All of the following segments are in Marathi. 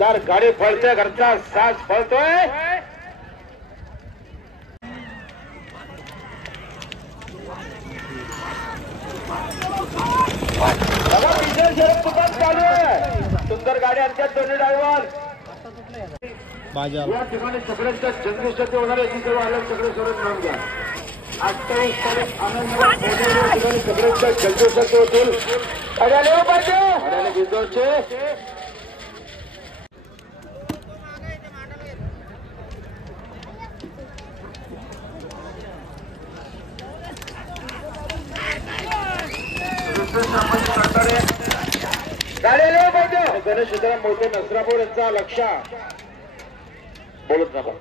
सुंदर गाडी पळते, घरचा साज पळतोय. चालू आहे. सुंदर गाडी आणतात दोन्ही ड्रायव्हर. या ठिकाणी सगळ्यांच्या जन्मशती होणार आहे. जी सर्व आलं सगळे सोडून नाम घ्या. 28 तारीख आनंद सगळ्यांच्या जन्मशती होतील. गाड्याला पाहिजे गाड्याला बिंदोरचे. गाड्याला पाहिजे गणेश सीताराम मोठे नसरापूर यांचा लक्ष बोलत नका.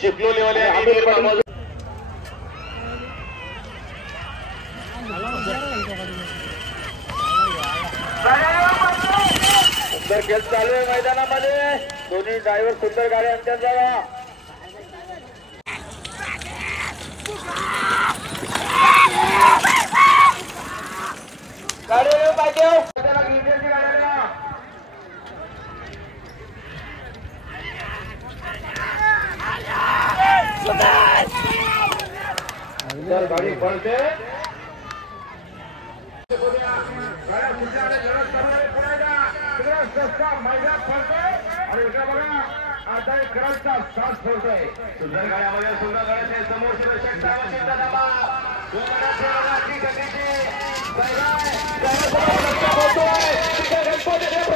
चिखलोलीवाले आमिर पाटील सुंदर खेळ चालू आहे मैदानामध्ये. दोन्ही ड्रायव्हर सुंदर गाड्या आणतात. जावा गाडी पाहिजे गाडी पळते. मैदान पडतोय आणि इकडे बघा आता एक करंटचा साथ फोडतोय. सुंदर गाड्यामध्ये सुंदर गाड्याचे समोरचे दर्शक आवश्यकता दाबा गणपती